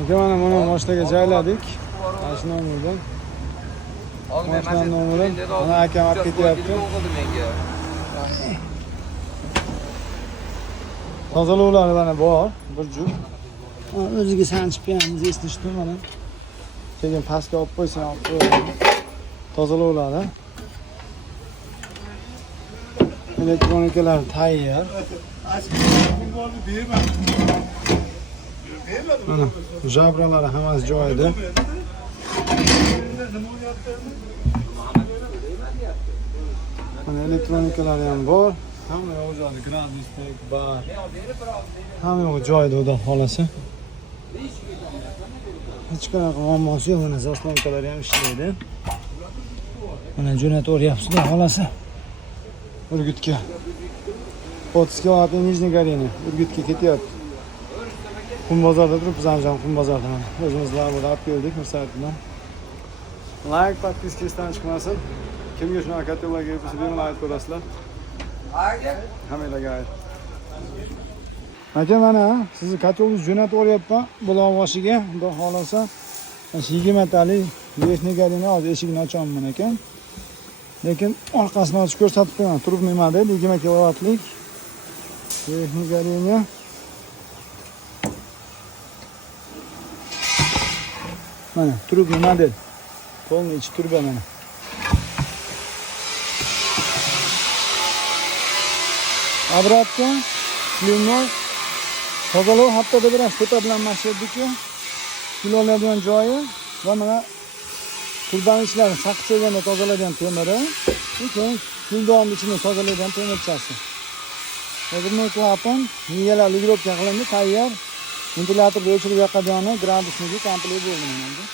Aka mana buni moshtaga joyladik. Mana shu nomerdan. Mashina nomeri. Mana akam olib ketyapti. Tozalovlari mana bor, bir juft. O'ziga sanchib beramiz, esnashdi mana. Keyin pastga olib qo'ysam, olib qo'yamiz. Tozalovlari. Elektronikalar tayyor. Mana jabralari hammasi joyida. Mana elektronikalar ham bor. Hamma yo'q joyida, gradusnik bor. Hamma yo'q joyida, xudo xolasa. Hech qanaqa muammosi yo'q, mana zaslonkalar ham ishlaydi. Mana jo'nataveryapsiz, xudo xolasa. Urgutga. Podskivat Nijniy Goreniy Urgutga ketyapti. Qum-bozorda turibmiz, Andijon Qum-bozorda. O'zimiz labada olib keldik Mirsayt bilan. Like, podpiska esdan chiqmasin. Kimga shunaqa katalogga bo'lsa, bemalol ko'rasizlar. Hammalarga ayt. Aka mana sizni katalogingizni jo'natib olyapman Buloqboshiga, xudo xolasa. 20 talik Nijniy Goreniy hozir eshigini ochaman ekan. Lekin orqasini ochib ko'rsatib qo'yaman. Trubniy model 20 kilovatlik. Nijniy Goreniy. Mana trubniy model. Polniy ichi turba mana. Обратка, limon, tozalov haftada bir tepa bilan mashhurdi-ku. Kiloladigan joyi va mana turban ishlari saqchaganda tozalaydigan temiri, keyin kildonni ichini tozalaydigan temirchasi. O'zimning klapan, miyalar ligrovka qilindi, tayyor. Ventilyatorda o'chirib yoqadigan gradusniki komplekt bo'ldi mana.